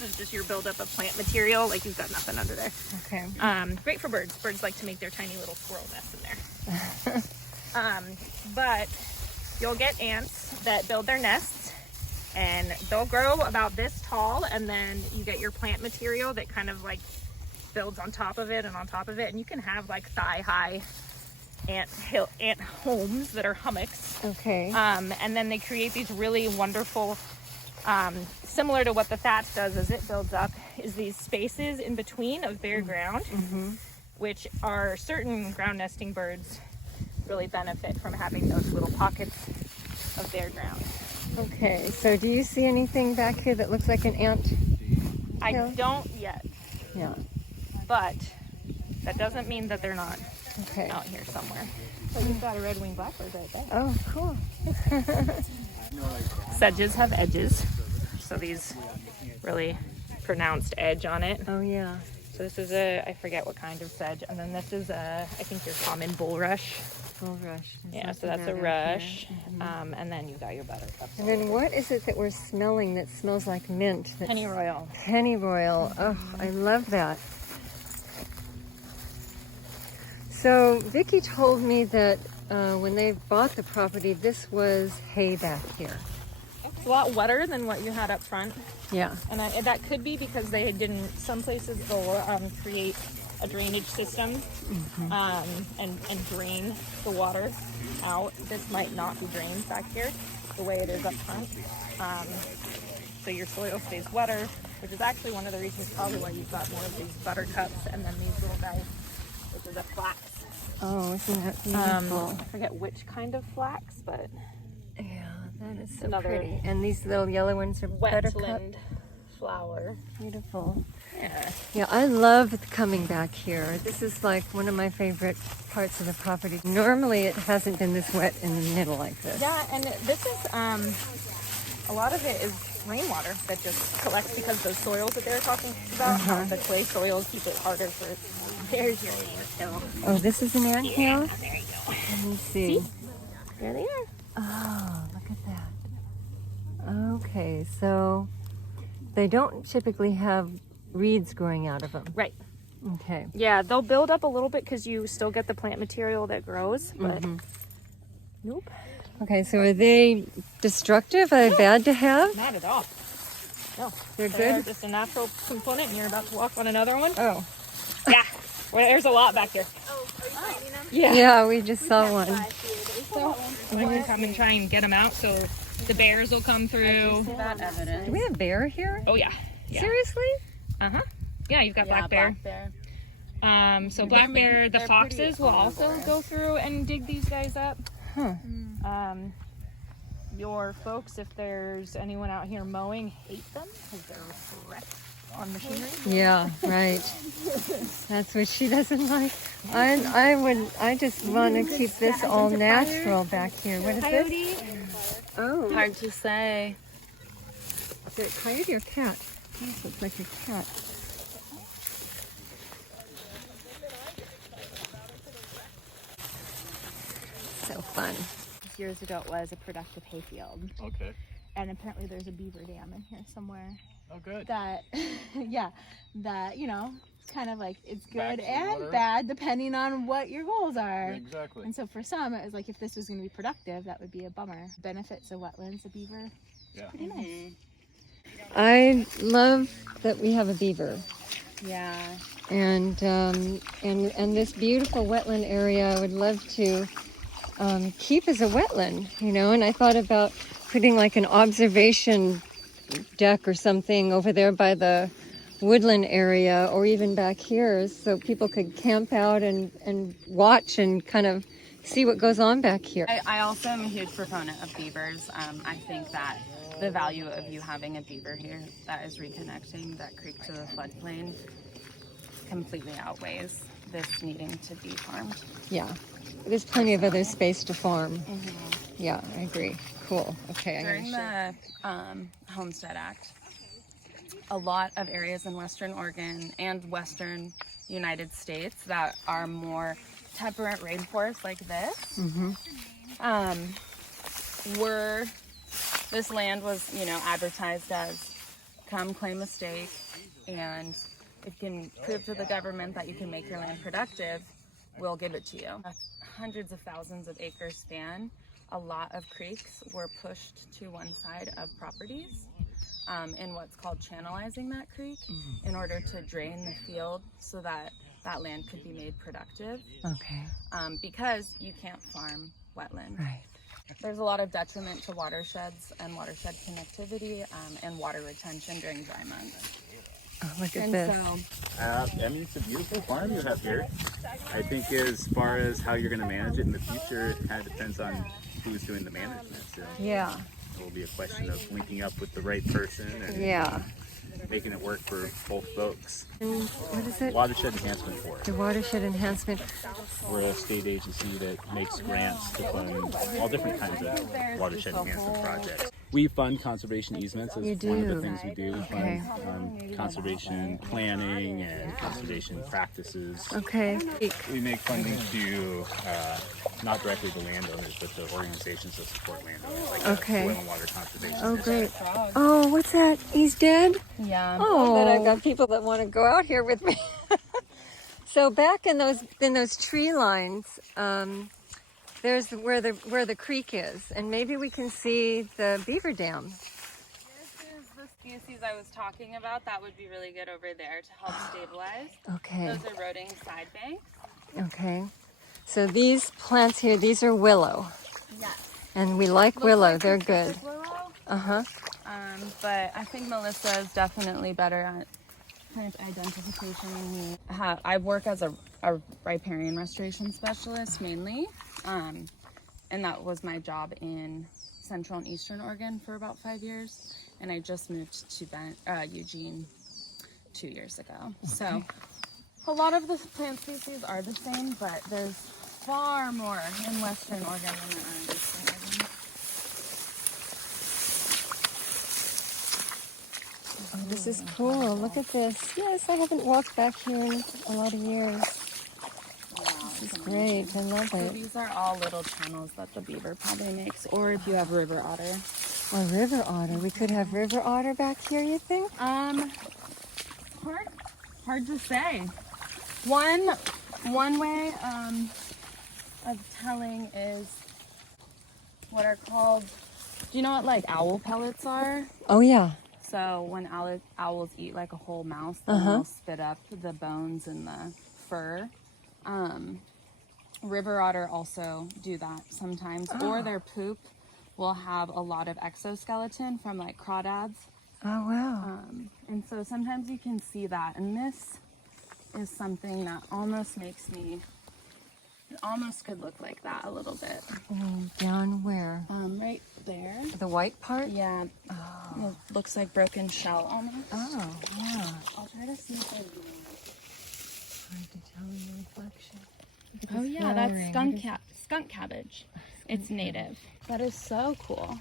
This is just your buildup of plant material, like you've got nothing under there. Okay. Great for birds. Birds like to make their tiny little squirrel nests in there. But you'll get ants that build their nests, and they'll grow about this tall, and then you get your plant material that kind of like builds on top of it and on top of it, and you can have like thigh-high ant homes that are hummocks. Okay. And then they create these really wonderful, similar to what the thatch does as it builds up, is these spaces in between of bare ground, which are certain ground nesting birds really benefit from having those little pockets of bare ground. Okay, so do you see anything back here that looks like an ant hill? I don't yet. Yeah. But that doesn't mean that they're not Okay. out here somewhere. So you've got a red-winged blackbird right there. Oh, cool. Sedges have edges, so these really pronounced edge on it. Oh, yeah. So this is I forget what kind of sedge, and then this is I think your common bulrush. Bulrush. Yeah, so that's a rush. And then you've got your buttercups. And then what is it that we're smelling that smells like mint? Pennyroyal. Pennyroyal. Oh, I love that. So Vicki told me that when they bought the property, this was hay back here. It's a lot wetter than what you had up front. Yeah. And that could be because they didn't, some places they'll create a drainage system and drain the water out. This might not be drained back here the way it is up front. So your soil stays wetter, which is actually one of the reasons probably why you've got more of these buttercups and then these little guys, which is a flax. Oh, isn't that beautiful? I forget which kind of flax, but Yeah, that is so another pretty. And these little yellow ones are buttercup. wetland flower. Beautiful. Yeah. Yeah, I love coming back here. This is like one of my favorite parts of the property. Normally it hasn't been this wet in the middle like this. Yeah, and this is, a lot of it is rainwater that just collects because those soils that they were talking about, the clay soils keep it harder for, there's your anthill. Oh, this is an anthill? Yeah, there you go. Let me see. There they are. Oh, look at that. Okay, so they don't typically have reeds growing out of them. Right. Okay. Yeah, they'll build up a little bit because you still get the plant material that grows, but nope. Okay, so are they destructive? Are they bad to have? Not at all. No. They're They're good? just a natural component, and you're about to walk on another one. Oh. Yeah. Well, there's a lot back here. Oh, are you finding them? Yeah. Yeah, we just saw one. We can come and try and get them out, so the bears will come through. That evidence. Do we have bear here? Oh yeah. Yeah. Seriously? Uh-huh. Yeah, you've got black bear. So black bear, the foxes will also go through and dig these guys up. Huh. Your folks, if there's anyone out here mowing, hate them because they're wrecked on machinery. Yeah, right. That's what she doesn't like. I just want to keep this all natural back here. What is this? Oh, Hard to say. is it a coyote or cat? This looks like a cat. So fun. Years ago, it was a productive hayfield. Okay. And apparently there's a beaver dam in here somewhere. Oh, good. That, yeah, that, you know, kind of like it's good Backs the and water. bad depending on what your goals are. Exactly. And so for some, it was like if this was going to be productive, that would be a bummer. Benefits of wetlands, a beaver, Yeah. pretty nice. I love that we have a beaver. Yeah. And this beautiful wetland area I would love to keep as a wetland, you know, and I thought about putting like an observation deck or something over there by the woodland area or even back here so people could camp out and watch and kind of see what goes on back here. I also am a huge proponent of beavers. I think that the value of you having a beaver here that is reconnecting that creek to the floodplain completely outweighs this needing to be farmed. Yeah, there's plenty of other space to farm. Yeah, I agree. Cool. Okay, I'm During gonna the Homestead Act, a lot of areas in Western Oregon and Western United States that are more temperate rainforests like this, this land was, you know, advertised as come claim a stake, and if you can prove to the government that you can make your land productive, we'll give it to you. Hundreds of thousands of acres span. A lot of creeks were pushed to one side of properties in what's called channelizing that creek in order to drain the field so that that land could be made productive. Okay. Because you can't farm wetland. Right. There's a lot of detriment to watersheds and watershed connectivity and water retention during dry months. Oh, look at And this. so, I mean, it's a beautiful farm you have here. I think as far as how you're going to manage it in the future, it kind of depends on who's doing the management. So Yeah. it will be a question of linking up with the right person and Yeah. making it work for both folks. And what is it? Watershed Enhancement Board. The watershed enhancement. We're a state agency that makes grants to fund all different kinds of watershed enhancement projects. We fund conservation easements as You one of do? the things we do. We Okay. fund conservation planning and conservation practices. Okay. We make funding to not directly to landowners, but to organizations that support landowners, like Okay. the Oil and Water Conservation Oh, District. great. Oh, what's that? He's dead? yeah. Oh, but I've got people that want to go out here with me. So back in those tree lines, there's where the creek is, and maybe we can see the beaver dam. This is the species I was talking about. That would be really good over there to help stabilize. Okay. Those eroding side banks. Okay. So these plants here, these are willow, Yes. and we like willow. Like They're good. Pacific willow, Uh-huh. but I think Melissa is definitely better at plant identification than me. I work as a riparian restoration specialist mainly, and that was my job in Central and Eastern Oregon for about 5 years, and I just moved to Eugene 2 years ago. So a lot of the plant species are the same, but there's far more in Western Oregon than there are in Eastern Oregon. Oh, this is cool. Look at this. Yes, I haven't walked back here in a lot of years. This is great. I love So it. these are all little channels that the beaver probably makes, or if you have river otter. Or river otter. We could have river otter back here, you think? Hard to say. One way of telling is what are called. Do you know what like owl pellets are? Oh, yeah. So when owls eat like a whole mouse, then they'll spit up the bones and the fur. River otter also do that sometimes, or their poop will have a lot of exoskeleton from like crawdads. Oh, wow. And so sometimes you can see that, and this is something that almost makes me, it almost could look like that a little bit. Down where? Right there. The white part? Yeah, it looks like broken shell almost. Oh, yeah. I'll try to see if I can. Hard to tell in the reflection. Oh yeah, that's skunk cabbage. It's native. That is so cool.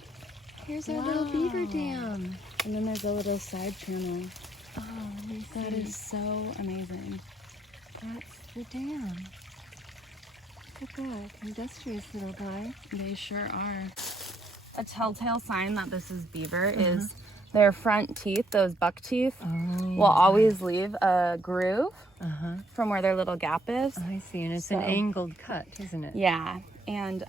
Here's our little beaver dam. And then there's a little side channel. Oh, let me That see. is so amazing. That's the dam. Look at that. Industrious little guy. They sure are. A telltale sign that this is beaver is their front teeth, those buck teeth, will always leave a groove from where their little gap is. I see, and it's an angled cut, isn't it? Yeah, and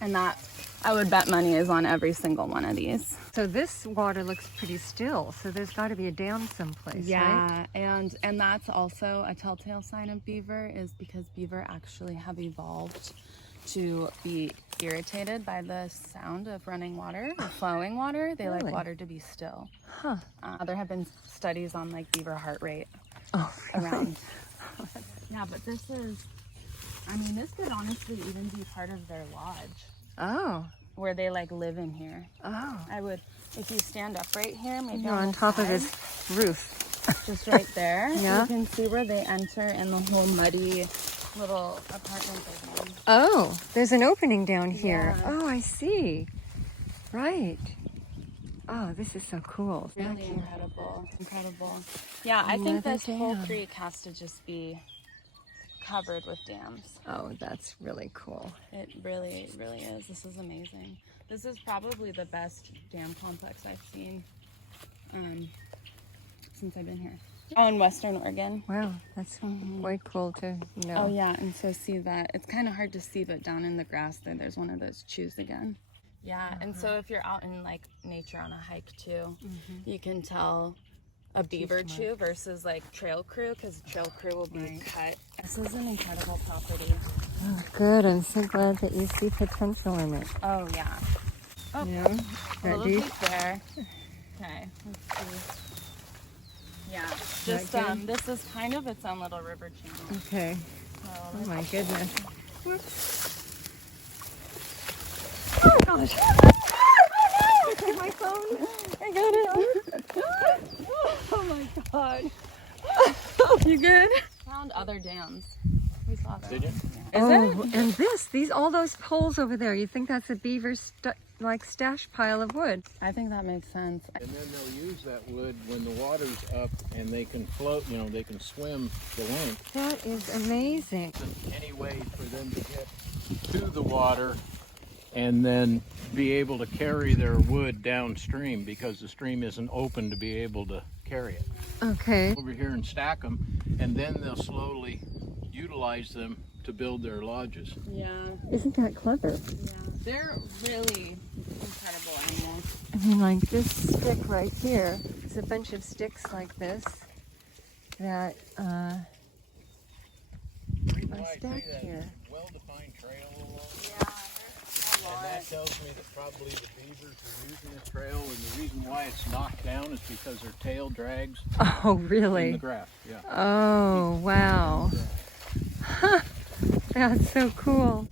that I would bet money is on every single one of these. So this water looks pretty still, so there's got to be a dam someplace, right? Yeah, and that's also a telltale sign of beaver, is because beaver actually have evolved to be irritated by the sound of running water or flowing water. They like water to be still. Huh. There have been studies on like beaver heart rate Oh, around. Yeah, but this is, I mean, this could honestly even be part of their lodge Oh. where they like live in here. Oh. I would, if you stand up right here, maybe You're on top of his roof. just right there. Yeah. You can see where they enter in the whole muddy little apartment building. Oh, there's an opening down here. Yeah. Oh, I see. Right. Oh, this is so cool. Really incredible. Yeah, I think Another this whole dam. creek has to just be covered with dams. Oh, that's really cool. It really is. This is amazing. This is probably the best dam complex I've seen since I've been here. Oh, in Western Oregon. Wow, that's quite cool to know. Oh yeah, and so see that, it's kind of hard to see, but down in the grass there's one of those chews again. Yeah, and so if you're out in like nature on a hike too, you can tell a beaver chew versus like trail crew, because trail crew will be cut. This is an incredible property. Oh, good. I'm so glad that you see potential in it. Oh yeah. Oh, Yeah. a little deep? deep there. Okay, let's see. Yeah, just good? this is kind of its own little river channel. Okay. So Oh my goodness. oh gosh. My phone. I got it. Oh my god. You good? Found other dams. We saw them. Did you? And all those poles over there, you think that's a beaver stash pile of wood? I think that makes sense. And then they'll use that wood when the water's up and they can float, they can swim the length. That is amazing. Any way for them to get to the water and then be able to carry their wood downstream, because the stream isn't open to be able to carry it. Okay. Over here and stack them, and then they'll slowly utilize them to build their lodges. Yeah. Isn't that clever? Yeah. They're really incredible animals. I mean, like this stick right here, it's a bunch of sticks like this that are stacked here. Well-defined trail along. Yeah, there's a lot. And that tells me that probably the beavers are using this trail, and the reason why it's knocked down is because their tail drags Oh, in really? the grass. Yeah. Oh, wow. That's so cool.